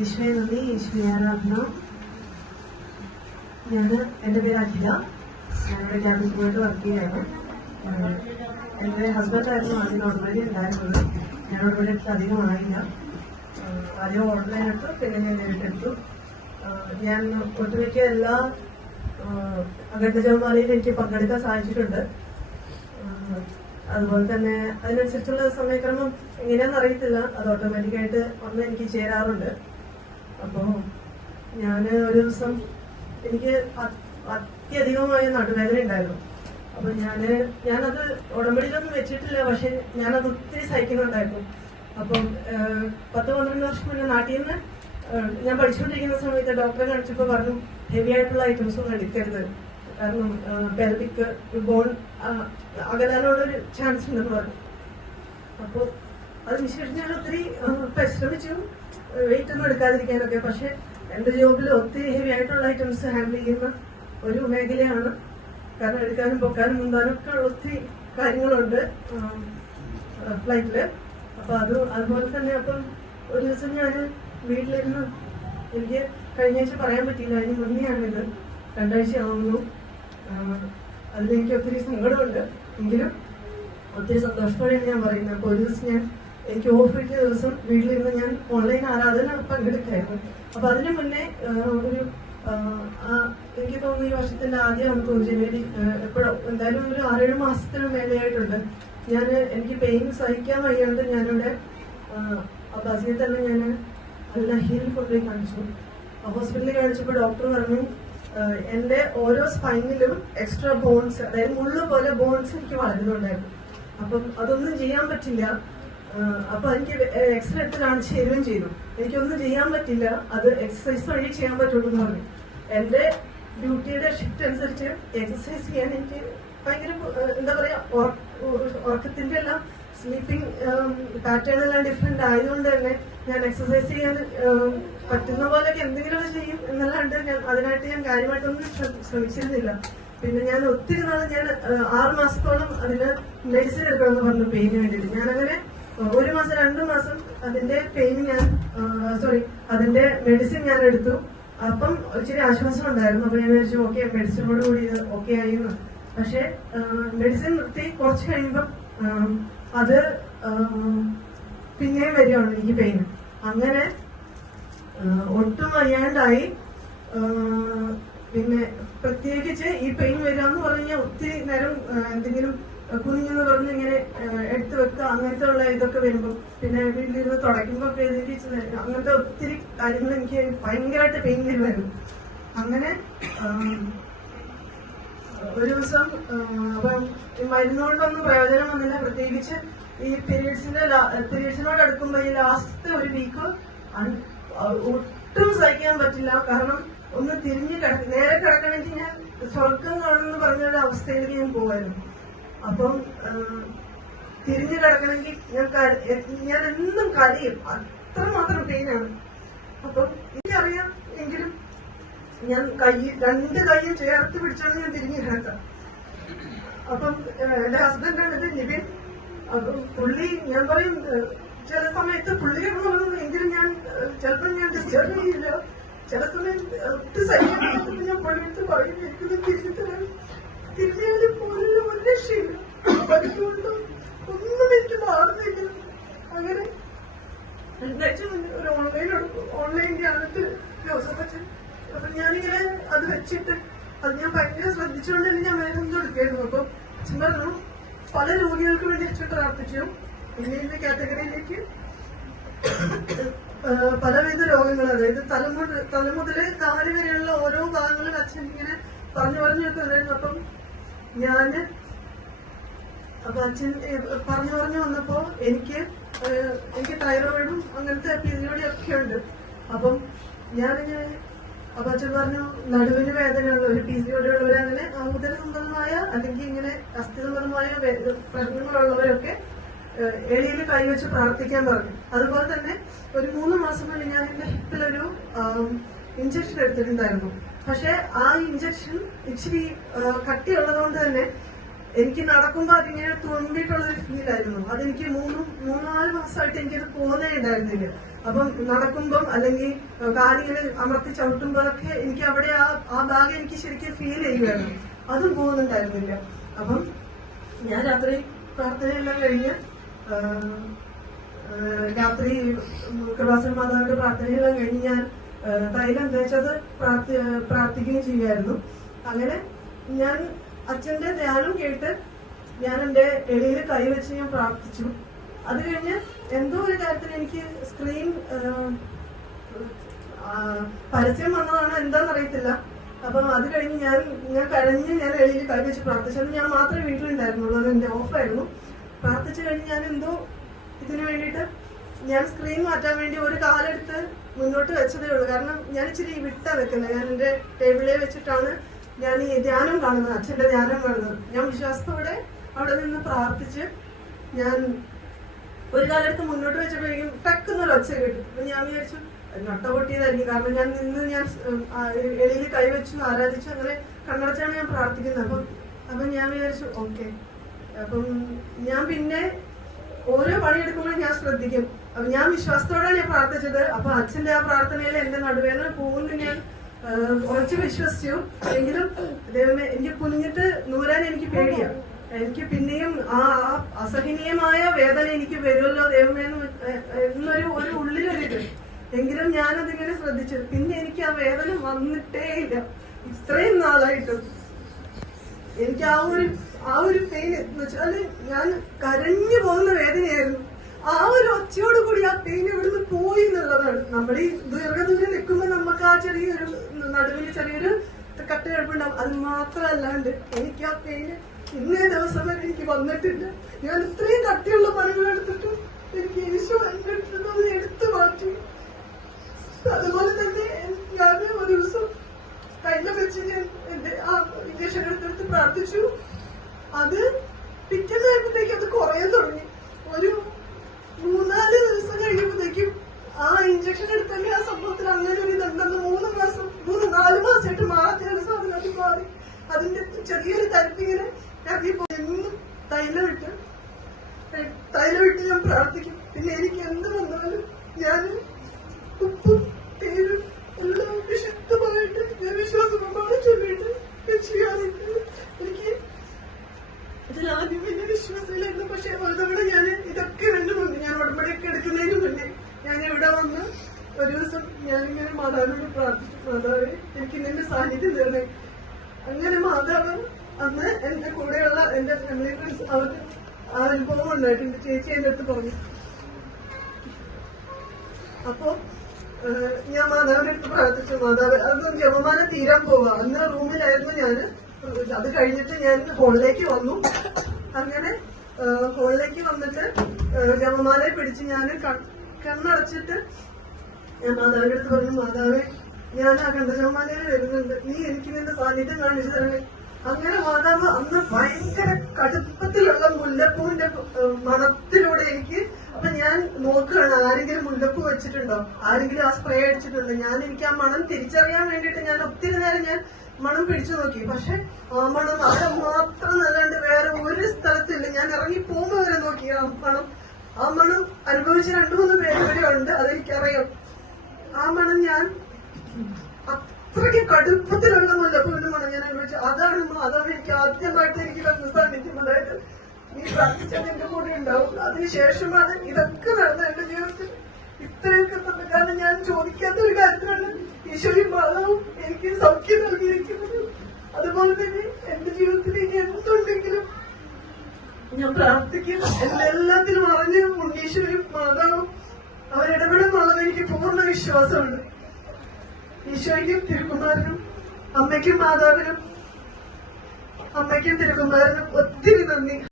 ഈശ്വരനന്ദി, ഈശ്വരാരാധന. എൻ്റെ പേര് അഖില. ഞാനിവിടെ ക്യാബിൻ പോയിട്ട് വർക്ക് ചെയ്യാണ്. എൻ്റെ ഹസ്ബൻഡായിരുന്നു ആദ്യം ഓൾറെഡി ഉണ്ടായിരുന്നത്. ഞാൻ ഓൾറെഡി എടുത്ത് അധികമായില്ല. ആദ്യം ഓൺലൈൻ എടുത്തു, പിന്നെ ഞാൻ നേരിട്ടെടുത്തു. ഞാൻ ഒട്ടുമിക്ക എല്ലാ അഖണ്ഡജപമാലയിൽ എനിക്ക് പങ്കെടുക്കാൻ സാധിച്ചിട്ടുണ്ട്. അതുപോലെ തന്നെ അതിനനുസരിച്ചുള്ള സമയക്രമം എങ്ങനെയാണെന്ന് അറിയത്തില്ല, അത് ഓട്ടോമാറ്റിക്കായിട്ട് വന്ന് എനിക്ക് ചേരാറുണ്ട്. അപ്പോൾ ഞാൻ ഒരു ദിവസം എനിക്ക് അത്യധികമായ നടുവേദന ഉണ്ടായിരുന്നു. അപ്പൊ ഞാനത് ഉടമ്പടിയിലൊന്നും വെച്ചിട്ടില്ല, പക്ഷെ ഞാനത് ഒത്തിരി സഹിക്കുന്നുണ്ടായിരുന്നു. അപ്പം 10-12 വർഷം മുന്നേ നാട്ടിൽ നിന്ന് ഞാൻ പഠിച്ചുകൊണ്ടിരിക്കുന്ന സമയത്ത് ഡോക്ടറെ കാണിച്ചപ്പോൾ പറഞ്ഞു ഹെവി ആയിട്ടുള്ള ഐറ്റംസ് ഒന്നും എടുക്കരുത്, കാരണം പെൽവിക് ബോൺ അകലാനുള്ളൊരു ചാൻസ് ഉണ്ടെന്ന് പറഞ്ഞു. അപ്പോൾ അതിനുശേഷം ഞാൻ ഒത്തിരി പരിശ്രമിച്ചു വെയിറ്റ് ഒന്നും എടുക്കാതിരിക്കാനൊക്കെ. പക്ഷെ എൻ്റെ ജോബിൽ ഒത്തിരി ഹെവി ആയിട്ടുള്ള ഐറ്റംസ് ഹാൻഡിൽ ചെയ്യുന്ന ഒരു മേഖലയാണ്. കാരണം എടുക്കാനും പൊക്കാനും മുന്താനും ഒക്കെ ഒത്തിരി കാര്യങ്ങളുണ്ട് ഫ്ലൈറ്റില്. അപ്പൊ അതുപോലെ തന്നെ അപ്പം ഒരു ദിവസം ഞാൻ വീട്ടിലിരുന്ന്, എനിക്ക് കഴിഞ്ഞ ആഴ്ച പറയാൻ പറ്റിയില്ല, അതിന് മുന്നെയാണിത്, 2 ആഴ്ച ആവുന്നു. അതിലെനിക്ക് ഒത്തിരി സങ്കടമുണ്ട്, എങ്കിലും ഒത്തിരി സന്തോഷത്തോടെയാണ് ഞാൻ പറയുന്നത്. അപ്പൊ ഒരു ദിവസം എനിക്ക് ഓഫ് കിട്ടിയ ദിവസം വീട്ടിലിരുന്ന് ഞാൻ ഓൺലൈൻ ആരാധന പങ്കെടുക്കായിരുന്നു. അപ്പൊ അതിനു മുന്നേ എനിക്ക് തോന്നുന്നു ഈ വർഷത്തിന്റെ ആദ്യമാണ് തോന്നുന്നു, ജനുവരി എപ്പോഴോ, എന്തായാലും ഒരു 6-7 മാസത്തിന് മേലെയായിട്ടുണ്ട്. എനിക്ക് പെയിൻ സഹിക്കാൻ വയ്യാണ്ട് ഞാനിവിടെ അബ്ബാസിയെ തന്നെ ഞാൻ അൽ-നഹീൽ കൊണ്ടുപോയി കാണിച്ചു. ഹോസ്പിറ്റലിൽ കാണിച്ചപ്പോൾ ഡോക്ടർ പറഞ്ഞു എന്റെ ഓരോ സ്പൈനിലും എക്സ്ട്രാ ബോൺസ്, അതായത് മുള്ളു പോലെ ബോൺസ് എനിക്ക് വളരുന്നുണ്ടായിരുന്നു. അപ്പം അതൊന്നും ചെയ്യാൻ പറ്റില്ല. അപ്പൊ എനിക്ക് എക്സ്റേ എടുത്ത് കാണിച്ച് തരുകയും ചെയ്തു. എനിക്കൊന്നും ചെയ്യാൻ പറ്റില്ല, അത് എക്സസൈസ് വഴി ചെയ്യാൻ പറ്റുള്ളൂ എന്ന് പറഞ്ഞു. എന്റെ ഡ്യൂട്ടിയുടെ ഷിഫ്റ്റ് അനുസരിച്ച് എക്സസൈസ് ചെയ്യാൻ എനിക്ക് ഭയങ്കര എന്താ പറയാ, ഉറക്കത്തിന്റെ എല്ലാം സ്ലീപ്പിംഗ് പാറ്റേൺ എല്ലാം ഡിഫറെന്റ് ആയതുകൊണ്ട് തന്നെ ഞാൻ എക്സസൈസ് ചെയ്യാൻ പറ്റുന്ന പോലെയൊക്കെ എന്തെങ്കിലും ചെയ്യും എന്നല്ലാണ്ട് അതിനായിട്ട് ഞാൻ കാര്യമായിട്ടൊന്നും ശ്രമിച്ചിരുന്നില്ല. പിന്നെ ഞാൻ ഒത്തിരി നാളെ 6 മാസത്തോളം അതിന് മെഡിസിൻ എടുക്കണമെന്ന് പറഞ്ഞു പെയിന് വേണ്ടിയിട്ട്. ഞാനങ്ങനെ 1 മാസം 2 മാസം അതിന്റെ അതിന്റെ മെഡിസിൻ ഞാൻ എടുത്തു. അപ്പം ഇച്ചിരി ആശ്വാസം ഉണ്ടായിരുന്നു. അപ്പൊ ഞാൻ വിചാരിച്ചു ഓക്കെ, മെഡിസിനോട് കൂടി ഇത് ഓക്കെ ആയിരുന്നു. പക്ഷെ മെഡിസിൻ നിർത്തി കുറച്ച് കഴിയുമ്പം അത് പിന്നെയും വരികയാണ് എനിക്ക് പെയിൻ. അങ്ങനെ ഒട്ടും വയ്യാണ്ടായി. പിന്നെ പ്രത്യേകിച്ച് ഈ പെയിൻ വരിക എന്ന് പറഞ്ഞാൽ ഒത്തിരി നേരം എന്തെങ്കിലും കുനിഞ്ഞെന്ന് പറഞ്ഞ് ഇങ്ങനെ എടുത്തു വെക്കുക, അങ്ങനത്തെ ഉള്ള ഇതൊക്കെ വരുമ്പോൾ, പിന്നെ വീട്ടിലിരുന്ന് തുടയ്ക്കുമ്പോ ഒക്കെ അങ്ങനത്തെ ഒത്തിരി കാര്യങ്ങൾ എനിക്ക് ഭയങ്കരമായിട്ട് പെയിൻ വരുമായിരുന്നു. അങ്ങനെ ഒരു ദിവസം അപ്പം മരുന്നുകൊണ്ടൊന്നും പ്രയോജനം വന്നില്ല. പ്രത്യേകിച്ച് ഈ പീരീഡ്സിനോട് അടുക്കുമ്പോ ഈ ലാസ്റ്റത്തെ ഒരു വീക്ക് ഒട്ടും സഹിക്കാൻ പറ്റില്ല. കാരണം ഒന്ന് തിരിഞ്ഞ് നേരെ കിടക്കണമെങ്കിൽ ഞാൻ സ്വർഗം കാണുമെന്ന് പറഞ്ഞൊരു അവസ്ഥയിലേക്ക് ഞാൻ പോവായിരുന്നു. അപ്പം തിരിഞ്ഞു കിടക്കണമെങ്കിൽ ഞാൻ എന്നും കരയും, അത്രമാത്രം പെയിനാണ്. അപ്പം എനിക്കറിയാം, എങ്കിലും ഞാൻ 2 കൈയും ചേർത്ത് പിടിച്ചാണ് ഞാൻ തിരിഞ്ഞു കിടക്കാം. അപ്പം എന്റെ ഹസ്ബൻഡാണ് ഇത് നിവിൻ. അപ്പം പുള്ളി, ഞാൻ പറയും ചില സമയത്ത് പുള്ളി എങ്കിലും ചിലപ്പോൾ ഞാൻ ഡിസ്റ്റർബ് ചെയ്യില്ല. ചില സമയം ഒട്ടും സഹിക്കാൻ ഞാൻ പുള്ളിയെടുത്ത് പറയും എനിക്കൊന്ന് തിരിഞ്ഞിട്ട് തിരിഞ്ഞാല് പോലും ഒരു രക്ഷയില്ല, പഠിക്കുകൊണ്ടോ ഒന്നും എനിക്ക് മാറുന്നില്ല. അങ്ങനെ 2 ആഴ്ച മുന്നേ ഒരു ഓൺലൈനിന്റെ അകത്ത് ദിവസം വെച്ച്, അപ്പൊ ഞാനിങ്ങനെ അത് വെച്ചിട്ട് അത് ഞാൻ ഭയങ്കര ശ്രദ്ധിച്ചുകൊണ്ട് തന്നെ ഞാൻ മരുന്ന് എടുക്കായിരുന്നു. അപ്പൊ അച്ഛൻ പറഞ്ഞു പല രോഗികൾക്ക് വേണ്ടി അച്ഛൻ പ്രാർത്ഥിച്ചു. പിന്നെ കാറ്റഗറിയിലേക്ക് പലവിധ രോഗങ്ങൾ, അതായത് തല മുതല് കാല് വരെയുള്ള ഓരോ ഭാഗങ്ങളും അച്ഛൻ ഇങ്ങനെ പറഞ്ഞു വെക്കുന്നുണ്ടായിരുന്നു. അപ്പൊ അച്ഛൻ പറഞ്ഞു വന്നപ്പോ എനിക്ക് തൈറോയിഡും അങ്ങനത്തെ PCOD ഒക്കെ ഉണ്ട്. അപ്പം അപ്പൊ അച്ഛൻ പറഞ്ഞു നടുവിന് വേദനയുള്ള ഒരു PCOD ഉള്ളവരങ്ങനെ ഉദര സംബന്ധമായ അല്ലെങ്കിൽ ഇങ്ങനെ അസ്ഥി സംബന്ധമായ പ്രശ്നങ്ങളുള്ളവരൊക്കെ എളിയിൽ കൈവച്ച് പ്രാർത്ഥിക്കാൻ പറഞ്ഞു. അതുപോലെ തന്നെ ഒരു 3 മാസം മുന്നേ ഞാൻ എന്റെ ഹിപ്പിലൊരു ഇഞ്ചക്ഷൻ എടുത്തിട്ടുണ്ടായിരുന്നു. പക്ഷെ ആ ഇഞ്ചക്ഷൻ ഇച്ചിരി കട്ടിയുള്ളതുകൊണ്ട് തന്നെ എനിക്ക് നടക്കുമ്പോ അതിങ്ങനെ തുറന്നിട്ടുള്ളൊരു ഫീലായിരുന്നു. അതെനിക്ക് 3-4 മാസമായിട്ട് എനിക്കത് പോകുന്നേ ഉണ്ടായിരുന്നില്ല. അപ്പം നടക്കുമ്പം അല്ലെങ്കിൽ കാലിങ്ങനെ അമർത്തി ചവിട്ടുമ്പോഴൊക്കെ എനിക്ക് അവിടെ ആ ഭാഗം എനിക്ക് ശരിക്കും ഫീൽ ചെയ്യുമായിരുന്നു. അതും പോകുന്നുണ്ടായിരുന്നില്ല. അപ്പം ഞാൻ രാത്രി പ്രാർത്ഥനയെല്ലാം കഴിഞ്ഞ് രാത്രി കൃപാസന മാതാവിന്റെ പ്രാർത്ഥനയെല്ലാം കഴിഞ്ഞ് ഞാൻ തൈലം തേച്ചത് പ്രാർത്ഥിക്കുകയും ചെയ്യുമായിരുന്നു. അങ്ങനെ ഞാൻ അച്ഛന്റെ ധ്യാനം കേട്ട് ഞാൻ എന്റെ എളിയിൽ കൈവച്ച് ഞാൻ പ്രാർത്ഥിച്ചു. അത് കഴിഞ്ഞ് എന്തോ ഒരു കാര്യത്തിൽ എനിക്ക് സ്ക്രീൻ പരസ്യം വന്നതാണ് എന്താണെന്നറിയത്തില്ല. അപ്പം അത് കഴിഞ്ഞ് ഞാൻ കരഞ്ഞ് ഞാൻ എളിയിൽ കൈവച്ച് പ്രാർത്ഥിച്ചത്. ഞാൻ മാത്രമേ വീട്ടിലുണ്ടായിരുന്നുള്ളൂ, അത് എന്റെ ഓഫായിരുന്നു. പ്രാർത്ഥിച്ചു കഴിഞ്ഞ് ഞാൻ എന്തോ ഇതിനു വേണ്ടിയിട്ട് ഞാൻ സ്ക്രീൻ മാറ്റാൻ വേണ്ടി ഒരു കാലെടുത്ത് മുന്നോട്ട് വെച്ചതേ ഉള്ളൂ. കാരണം ഞാൻ ഇച്ചിരി വിട്ടാ വെക്കുന്നത്. ഞാൻ എന്റെ ടേബിളിൽ വെച്ചിട്ടാണ് ഞാൻ ഈ ധ്യാനം കാണുന്നത്, അച്ഛന്റെ ധ്യാനം കാണുന്നത്. ഞാൻ വിശ്വാസത്തോടെ അവിടെ നിന്ന് പ്രാർത്ഥിച്ച് ഞാൻ ഒരു കാലെടുത്ത് മുന്നോട്ട് വെച്ചപ്പോഴേക്കും പെട്ടെന്നൊരു ഒച്ച കേട്ടു. അപ്പൊ ഞാൻ വിചാരിച്ചു നട്ട പൊട്ടിയതായിരിക്കും. കാരണം ഞാൻ എളിയിൽ കൈവച്ചു ആരാധിച്ചു, അങ്ങനെ കണ്ണടച്ചാണ് ഞാൻ പ്രാർത്ഥിക്കുന്നത്. അപ്പം ഞാൻ വിചാരിച്ചു ഓക്കെ. അപ്പം ഞാൻ പിന്നെ ഓരോ പണിയെടുക്കുമ്പോഴും ഞാൻ ശ്രദ്ധിക്കും. അപ്പൊ ഞാൻ വിശ്വാസത്തോടെയാണ് ഞാൻ പ്രാർത്ഥിച്ചത്. അപ്പൊ അച്ഛന്റെ ആ പ്രാർത്ഥനയിൽ എന്റെ നടുവേദന പോകുന്നു ഞാൻ ഉറച്ചു വിശ്വസിച്ചു. എങ്കിലും ദൈവമേ, എനിക്ക് കുനിഞ്ഞിട്ട് നൂരാൻ എനിക്ക് പേടിയാണ്. എനിക്ക് പിന്നെയും ആ അസഹനീയമായ വേദന എനിക്ക് വരുമല്ലോ ദൈവമേ എന്നൊരു ഉള്ളിലൊരിത്. എങ്കിലും ഞാനതിങ്ങനെ ശ്രദ്ധിച്ചു. പിന്നെ എനിക്ക് ആ വേദന വന്നിട്ടേ ഇല്ല ഇത്രയും നാളായിട്ടും. എനിക്ക് ആ ഒരു പെയിൻ എന്ന് വെച്ചാൽ ഞാൻ കരഞ്ഞു പോകുന്ന വേദനയായിരുന്നു. ആ ഒരു ഒച്ചയോട് കൂടി ആ പെയിൻ ഇവിടുന്ന് പോയി എന്നുള്ളതാണ്. നമ്മൾ ഈ ദീർഘദൂരം നിൽക്കുമ്പോൾ നമുക്ക് ആ ചെറിയൊരു നടുവിൽ ചെറിയൊരു കട്ട് കിഴപ്പുണ്ടാവും. അത് മാത്രമല്ലാണ്ട് എനിക്ക് ആ പെയിന് ഇന്നേ ദിവസം വരെ എനിക്ക് വന്നിട്ടില്ല. ഞാൻ ഇത്രയും കട്ടിയുള്ള പണികൾ എടുത്തിട്ട് എനിക്ക് യേശു എന്റെ അടുത്ത് എടുത്തു മാറ്റി. അതുപോലെ തന്നെ ഞാൻ ഒരു ദിവസം തൈലം വെച്ച് ഞാൻ എന്റെ ആ ഇഞ്ചക്ഷൻ എടുത്തെടുത്ത് പ്രാർത്ഥിച്ചു. അത് പിറ്റേന്നായപ്പോഴത്തേക്കും അത് കുറയാൻ തുടങ്ങി. ഒരു 3-4 ദിവസം കഴിയുമ്പോഴത്തേക്കും ആ ഇഞ്ചക്ഷൻ എടുത്തല്ലേ ആ സംഭവത്തിൽ അങ്ങനെ ഒരു ഇതുണ്ടെന്ന് 3-4 മാസമായിട്ട് മാറാത്ത സാധനം അത് മാറി. അതിന്റെ ചെറിയൊരു തരത്തിങ്ങനെ ഇറങ്ങിപ്പോ എന്നും തൈലം ഇട്ട് ഞാൻ പ്രാർത്ഥിക്കും. പിന്നെ എനിക്ക് എന്ത് വന്നാലും ഞാൻ ഉപ്പും തേനും എല്ലാം വിശുദ്ധമായിട്ട് ഞാൻ വിശ്വാസമാണ് ചൊല്ലിയിട്ട് ചെയ്യാറുണ്ട്. എനിക്ക് ഇതിലാദ്യം വലിയ വിശ്വാസമില്ലായിരുന്നു. പക്ഷെ ഒരു തവണ ഞാൻ ഇതൊക്കെ വേണ്ടി മുന്നേ ഞാൻ ഉടമ്പടിയൊക്കെ എടുക്കുന്നതിന് മുന്നേ ഞാൻ ഇവിടെ വന്ന് ഒരു ദിവസം ഞാനിങ്ങനെ മാതാവിനോട് പ്രാർത്ഥിച്ചു, മാതാവേ എനിക്ക് നിന്റെ സാന്നിധ്യം തരണേ. അങ്ങനെ മാതാവ് അന്ന് എന്റെ കൂടെയുള്ള എന്റെ ഫാമിലി ഫ്രണ്ട്സ് അവർക്ക് ആ അനുഭവം ഉണ്ടായിട്ടുണ്ട്. ചേച്ചി എന്റെ അടുത്ത് പറഞ്ഞു. അപ്പോ ഞാൻ മാതാവിന്റെ അടുത്ത് പ്രാർത്ഥിച്ചു, മാതാവ് അത് ജപമാല തീരാൻ പോവാ. അന്ന് റൂമിലായിരുന്നു ഞാന്. അത് കഴിഞ്ഞിട്ട് ഞാൻ ഹോളിലേക്ക് വന്നു. അങ്ങനെ ഹോളിലേക്ക് വന്നിട്ട് ജപമാലയെ പിടിച്ച് ഞാൻ കണ്ണടച്ചിട്ട് ഞാൻ മാതാവിന്റെ അടുത്ത് പറഞ്ഞു, മാതാവേ ഞാൻ ആ കണ്ഠജപമാലയിൽ വരുന്നുണ്ട്, നീ എനിക്ക് നിന്റെ സാന്നിധ്യം കാണിച്ചു തരണേ. അങ്ങനെ മാതാവ് അന്ന് ഭയങ്കര കടുപ്പത്തിലുള്ള മുല്ലപ്പൂവിന്റെ മണത്തിലൂടെ എനിക്ക്. അപ്പൊ ഞാൻ നോക്കുകയാണ് ആരെങ്കിലും മുല്ലപ്പൂ വെച്ചിട്ടുണ്ടോ, ആരെങ്കിലും ആ സ്പ്രേ അടിച്ചിട്ടുണ്ടോ. എനിക്ക് ആ മണം തിരിച്ചറിയാൻ വേണ്ടിയിട്ട് ഞാൻ ഒത്തിരി നേരം ഞാൻ മണം പിടിച്ചു നോക്കി. പക്ഷെ ആ മണം അവിടെ മാത്രം നല്ലാണ്ട് വേറെ ഒരു സ്ഥലത്തില്ല. ഞാൻ ഇറങ്ങി പോകുമ്പോ വരെ നോക്കി ആ മണം അനുഭവിച്ച 2-3 പേര് ഇവിടെ ഉണ്ട്, അതെനിക്കറിയാം. ആ മണം ഞാൻ അത്രയ്ക്ക് കടുപ്പത്തിലുള്ള മുല്ലപ്പൂവിന്റെ മണം ഞാൻ അനുഭവിച്ചു. അതാണ് എനിക്ക് ആദ്യമായിട്ട് എനിക്ക് തന്ന സാന്നിധ്യം. അതായത് നീ പ്രാർത്ഥിച്ചാൽ എന്റെ കൂടെ ഉണ്ടാവും. അതിനുശേഷമാണ് ഇതൊക്കെ നടന്നത് എന്റെ ജീവിതത്തിൽ ഇത്രയൊക്കെ തന്നെ. കാരണം ഞാൻ ചോദിക്കാത്ത ഒരു കാര്യത്തിലാണ് ഈശോയും മാതാവും എനിക്ക് സൗഖ്യം നൽകിയിരിക്കുന്നത്. അതുപോലെ തന്നെ എന്റെ ജീവിതത്തിൽ ഇനി എന്തുണ്ടെങ്കിലും ഞാൻ പ്രാർത്ഥിക്കും. എല്ലാത്തിനും അറിഞ്ഞ് ഉണ്ണീശ്വരും മാതാവും അവരിടപെടുന്നുള്ളത് എനിക്ക് പൂർണ്ണ വിശ്വാസമുണ്ട്. ഈശോയ്ക്കും തിരുക്കുമാരനും അമ്മയ്ക്കും മാതാവിനും അമ്മയ്ക്കും തിരുക്കുമാരനും ഒത്തിരി നന്ദി.